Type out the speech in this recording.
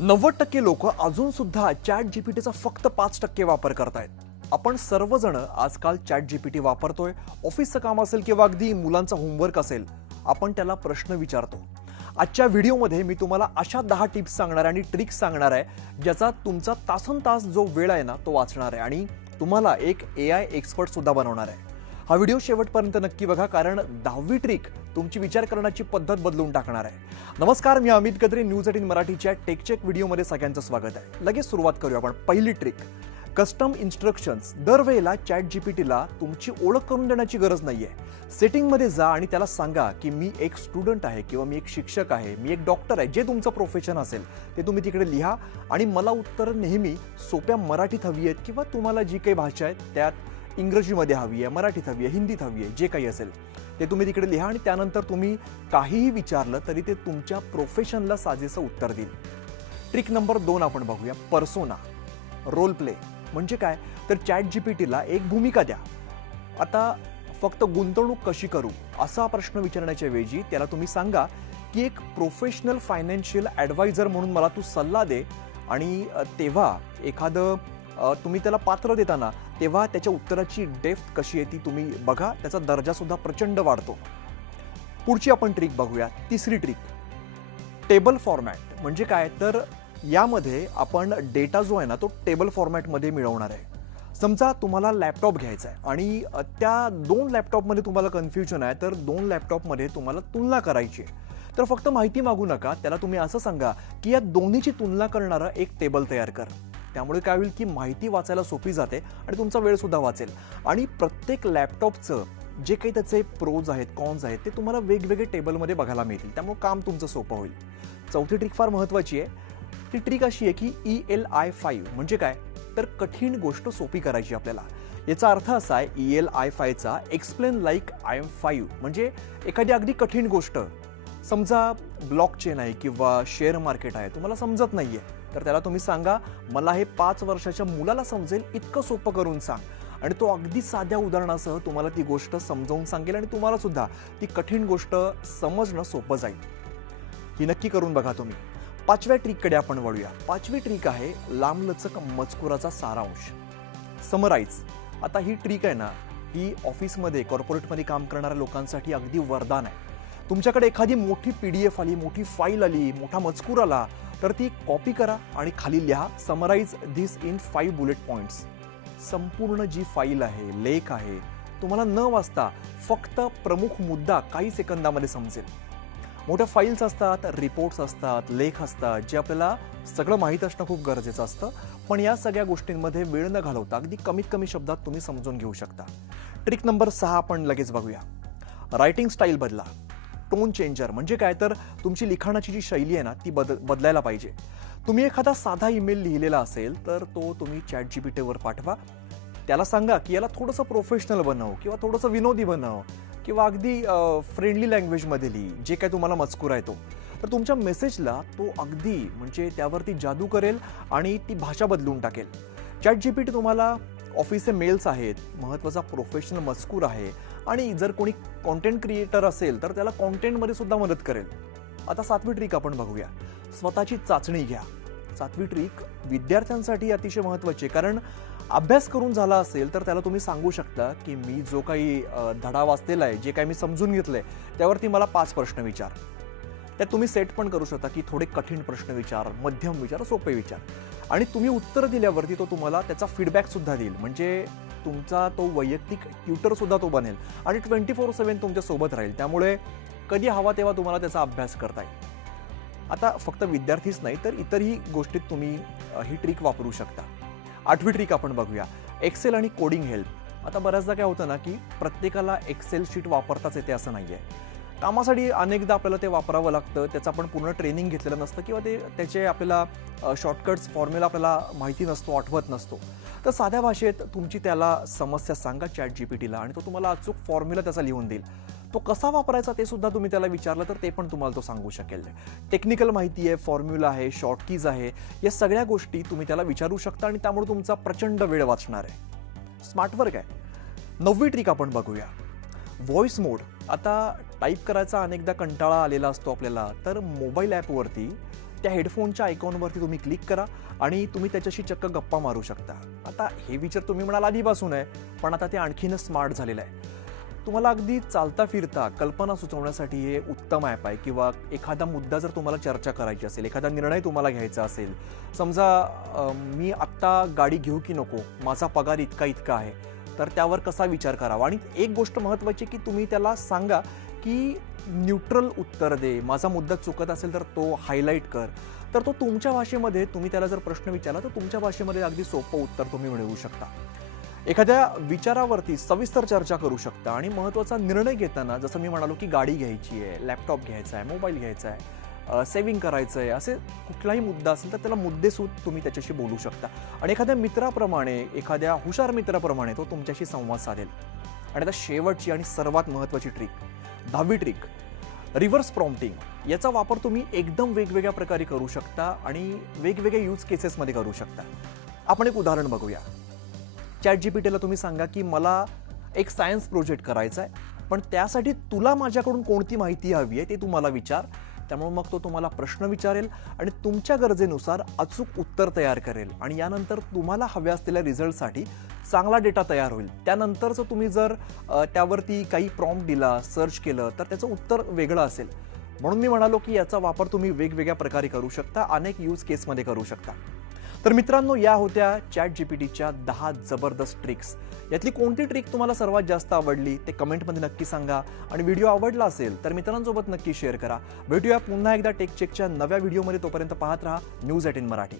90% लोक अजून सुद्धा चॅट जीपीटीचा फक्त 5% वापर करतायत. आपण सर्वजण आजकाल चॅट जीपीटी वापरतोय. ऑफिसचं काम असेल किंवा अगदी मुलांचा होमवर्क असेल, आपण त्याला प्रश्न विचारतो. आजच्या व्हिडिओमध्ये मी तुम्हाला अशा 10 टिप्स सांगणार आणि ट्रिक्स सांगणार आहे, ज्याचा तुमचा तासनतास जो वेळ आहे ना तो वाचणार आहे आणि तुम्हाला एक AI एक्सपर्ट सुद्धा बनवणार आहे. हा व्हिडिओ शेवटपर्यंत नक्की बघा, कारण 10वी ट्रिक तुमची विचार करण्याची पद्धत बदलून टाकणार आहे. नमस्कार, मी अमित कत्रे. न्यूज 18 मराठीच्या टेकचेक व्हिडिओमध्ये सगळ्यांचं स्वागत आहे. लगेच सुरुवात करूया आपण. पहिली ट्रिक, कस्टम इन्स्ट्रक्शन्स. दरवेळेला चॅट जीपीटीला तुमची ओळख करून देण्याची गरज नाहीये. सेटिंगमध्ये जा आणि त्याला सांगा की मी एक स्टुडंट आहे किंवा मी एक शिक्षक आहे, मी एक डॉक्टर आहे. जे तुमचं प्रोफेशन असेल ते तुम्ही तिकडे लिहा आणि मला उत्तर नेहमी सोप्या मराठीत हवी आहेत किंवा तुम्हाला जी काही भाषा आहे त्यात इंग्रजीमध्ये हवी आहे, मराठीत हवी आहे, हिंदीत हवी आहे, जे काही असेल ते तुम्ही तिकडे लिहा आणि त्यानंतर तुम्ही काहीही विचारलं तरी ते तुमच्या प्रोफेशनला साजेसं उत्तर देईल. ट्रिक नंबर 2 आपण बघूया. Persona, role play. म्हणजे काय तर चॅट जीपीटीला एक भूमिका द्या. आता फक्त गुंतवणूक कशी करू असा प्रश्न विचारण्याच्या ऐवजी त्याला तुम्ही सांगा की एक प्रोफेशनल फायनान्शियल ॲडवायझर म्हणून मला तू सल्ला दे. आणि तेव्हा एखादं तुम्ही त्याला पात्र देताना तेव्हा त्याच्या उत्तराची डेप्थ कशी आहे ती तुम्ही बघा. त्याचा दर्जा सुद्धा प्रचंड वाढतो. पुढची आपण ट्रिक बघूया. तिसरी ट्रिक, टेबल फॉर्मॅट. म्हणजे काय तर यामध्ये आपण डेटा जो आहे ना तो टेबल फॉर्मॅटमध्ये मिळवणार आहे. समजा तुम्हाला लॅपटॉप घ्यायचा आहे आणि त्या 2 लॅपटॉपमध्ये तुम्हाला कन्फ्युजन आहे, तर 2 लॅपटॉपमध्ये तुम्हाला तुलना करायची आहे. तर फक्त माहिती मागू नका, त्याला तुम्ही असं सांगा की या दोन्हीची तुलना करणारा एक टेबल तयार कर. त्यामुळे काय होईल की माहिती वाचायला सोपी जाते आणि तुमचा वेळ सुद्धा वाचेल. आणि प्रत्येक लॅपटॉपचं जे काही त्याचे प्रोज आहेत, कॉन्स आहेत, ते तुम्हाला वेगवेगळे टेबलमध्ये बघायला मिळतील. त्यामुळे काम तुमचं सोपं होईल. चौथी ट्रिक फार महत्त्वाची आहे. ती ट्रिक अशी आहे की ELI5. म्हणजे काय तर कठीण गोष्ट सोपी करायची आपल्याला. याचा अर्थ असा आहे ELI5 चा एक्सप्लेन लाईक आय एम 5. म्हणजे एखादी अगदी कठीण गोष्ट, समजा ब्लॉकचेन आहे किंवा शेअर मार्केट आहे, तुम्हाला समजत नाहीये, तर त्याला तुम्ही सांगा मला हे 5 वर्षाच्या मुलाला समजेल इतकं सोपं करून सांग. आणि तो अगदी साध्या उदाहरणासह तुम्हाला ती गोष्ट समजावून सांगेल आणि तुम्हाला सुद्धा ती कठीण गोष्ट समजणं सोपं जाईल. ही नक्की करून बघा तुम्ही. 5व्या ट्रिककडे आपण वळूया. 5वी ट्रिक आहे लांबलचक मजकुराचा सारांश, समराईज. आता ही ट्रिक आहे ना, ही ऑफिसमध्ये कॉर्पोरेटमध्ये काम करणाऱ्या लोकांसाठी अगदी वरदान आहे. तुमच्याकडे एखादी मोठी PDF आली, मोठी फाईल आली, मोठा मजकूर आला, तर ती कॉपी करा आणि खाली लिहा summarize this in 5 bullet points. संपूर्ण जी फाईल आहे, लेख आहे, तुम्हाला न वाचता फक्त प्रमुख मुद्दा काही सेकंदामध्ये समजेल. मोठ्या फाईल्स असतात, रिपोर्ट्स असतात, लेख असतात, जे आपल्याला सगळं माहीत असणं खूप गरजेचं असतं. पण या सगळ्या गोष्टींमध्ये वेळ न घालवता अगदी कमीत कमी शब्दात तुम्ही समजून घेऊ शकता. ट्रिक नंबर 6 आपण लगेच बघूया. रायटिंग स्टाईल बदला, टोन चेंजर. म्हणजे काय तर तुमची लिखाणाची जी शैली आहे ना ती बदलायला पाहिजे. तुम्ही एखादा साधा ईमेल लिहिलेला असेल तर तो तुम्ही चॅट जीपीटीवर पाठवा. त्याला सांगा की याला थोडंसं प्रोफेशनल बनव किंवा थोडंसं विनोदी बनव किंवा अगदी फ्रेंडली लँग्वेजमध्ये लिही, जे काय तुम्हाला मजकूर आहे तो. तर तुमच्या मेसेजला तो अगदी म्हणजे त्यावरती जादू करेल आणि ती भाषा बदलून टाकेल. चॅट जीपीटी तुम्हाला ऑफिसचे मेल्स आहेत, महत्त्वाचा प्रोफेशनल मजकूर आहे आणि जर कोणी कॉन्टेंट क्रिएटर असेल तर त्याला कॉन्टेंटमध्ये सुद्धा मदत करेल. आता 7वी ट्रिक आपण बघूया. स्वतःची चाचणी घ्या. 7वी ट्रिक विद्यार्थ्यांसाठी अतिशय महत्त्वाची आहे, कारण अभ्यास करून झाला असेल तर त्याला तुम्ही सांगू शकता की मी जो काही धडा वाचलेला आहे, जे काही मी समजून घेतलंय, त्यावरती मला 5 प्रश्न विचार. त्यात तुम्ही सेट पण करू शकता की थोडे कठीण प्रश्न विचार, मध्यम विचार, सोपे विचार. आणि तुम्ही उत्तर दिल्यावरती तो तुम्हाला त्याचा फीडबॅक सुद्धा देईल. म्हणजे तुमचा तो वैयक्तिक ट्युटर सुद्धा तो बनेल आणि 24/7 तुमच्या सोबत राहील. त्यामुळे कधी हवा तेव्हा तुम्हाला त्याचा अभ्यास करता येईल. आता फक्त विद्यार्थीच नाही तर इतरही गोष्टीत तुम्ही ही ट्रिक वापरू शकता. 8वी ट्रिक आपण बघूया. एक्सेल आणि कोडिंग हेल्प. आता बऱ्याचदा काय होतं ना की प्रत्येकाला एक्सेल शीट वापरताच येते असं नाही आहे. कामासाठी अनेकदा आपल्याला ते वापरावं लागतं, त्याचं आपण पूर्ण ट्रेनिंग घेतलेलं नसतं किंवा त्याचे आपल्याला शॉर्टकट्स फॉर्म्युला आपल्याला माहिती नसतो, आठवत नसतो. तर साध्या भाषेत तुमची त्याला समस्या सांगा चॅट जीपीटीला आणि तो तुम्हाला अचूक फॉर्म्युला त्याचा लिहून देईल. तो कसा वापरायचा ते सुद्धा तुम्ही त्याला विचारलं तर ते पण तुम्हाला तो सांगू शकेल. टेक्निकल माहिती आहे, फॉर्म्युला आहे, शॉर्टकीज आहे, या सगळ्या गोष्टी तुम्ही त्याला विचारू शकता आणि त्यामुळे तुमचा प्रचंड वेळ वाचणार आहे. स्मार्ट वर्क आहे. 9वी ट्रिक आपण बघूया. व्हॉइस मोड. आता टाईप करायचा अनेकदा कंटाळा आलेला असतो आपल्याला, तर मोबाईल ॲपवरती त्या हेडफोनच्या आयकॉनवरती तुम्ही क्लिक करा आणि तुम्ही त्याच्याशी चक्क गप्पा मारू शकता. आता हे फीचर तुम्ही म्हणाल आधीपासून आहे, पण आता ते आणखीनच स्मार्ट झालेलं आहे. तुम्हाला अगदी चालता फिरता कल्पना सुचवण्यासाठी हे उत्तम ॲप आहे. किंवा एखादा मुद्दा जर तुम्हाला चर्चा करायची असेल, एखादा निर्णय तुम्हाला घ्यायचा असेल, समजा मी आत्ता गाडी घेऊ की नको, माझा पगार इतका इतका आहे, तर त्यावर कसा विचार करावा. आणि एक गोष्ट महत्त्वाची की तुम्ही त्याला सांगा की न्यूट्रल उत्तर दे, माझा मुद्दा चुकत असेल तर तो हायलाईट कर. तर तो तुमच्या भाषेमध्ये, तुम्ही त्याला जर प्रश्न विचारला तर तुमच्या भाषेमध्ये अगदी सोपं उत्तर तुम्ही मिळवू शकता. एखाद्या विचारावरती सविस्तर चर्चा करू शकता. आणि महत्त्वाचा निर्णय घेताना, जसं मी म्हणालो की गाडी घ्यायची आहे, लॅपटॉप घ्यायचा आहे, मोबाईल घ्यायचा आहे, सेव्हिंग करायचं आहे, असे कुठलाही मुद्दा असेल तर त्याला मुद्देसूद तुम्ही त्याच्याशी बोलू शकता. आणि एखाद्या मित्राप्रमाणे, एखाद्या हुशार मित्राप्रमाणे तो तुमच्याशी संवाद साधेल. आणि आता शेवटची आणि सर्वात महत्त्वाची ट्रिक, 10वी ट्रिक, रिव्हर्स प्रॉम्प्टिंग. याचा वापर तुम्ही एकदम वेगवेगळ्या प्रकारे करू शकता आणि वेगवेगळ्या यूज केसेसमध्ये करू शकता. आपण एक उदाहरण बघूया. ChatGPTला तुम्ही सांगा की मला एक सायन्स प्रोजेक्ट करायचा आहे, पण त्यासाठी तुला माझ्याकडून कोणती माहिती हवी आहे ते तू मला विचार. त्यामुळे मग तो तुम्हाला प्रश्न विचारेल आणि तुमच्या गरजेनुसार अचूक उत्तर तयार करेल. आणि यानंतर तुम्हाला हव्या असलेल्या रिझल्टसाठी चांगला डेटा तयार होईल. त्यानंतरचं तुम्ही जर त्यावरती काही प्रॉम्प्ट दिला, सर्च केलं, तर त्याचं उत्तर वेगळं असेल. म्हणून मी म्हणालो की याचा वापर तुम्ही वेगवेगळ्या प्रकारे करू शकता, अनेक यूज केसमध्ये करू शकता. तर मित्रांनो, या होत्या ChatGPTच्या 10 जबरदस्त ट्रिक्स. यातली कोणती ट्रिक तुम्हाला सर्वात जास्त आवडली ते कमेंटमध्ये नक्की सांगा. आणि व्हिडिओ आवडला असेल तर मित्रांसोबत नक्की शेअर करा. भेटूया पुन्हा एकदा टेक चेकच्या नव्या व्हिडिओमध्ये. तोपर्यंत पाहत राहा News18 मराठी.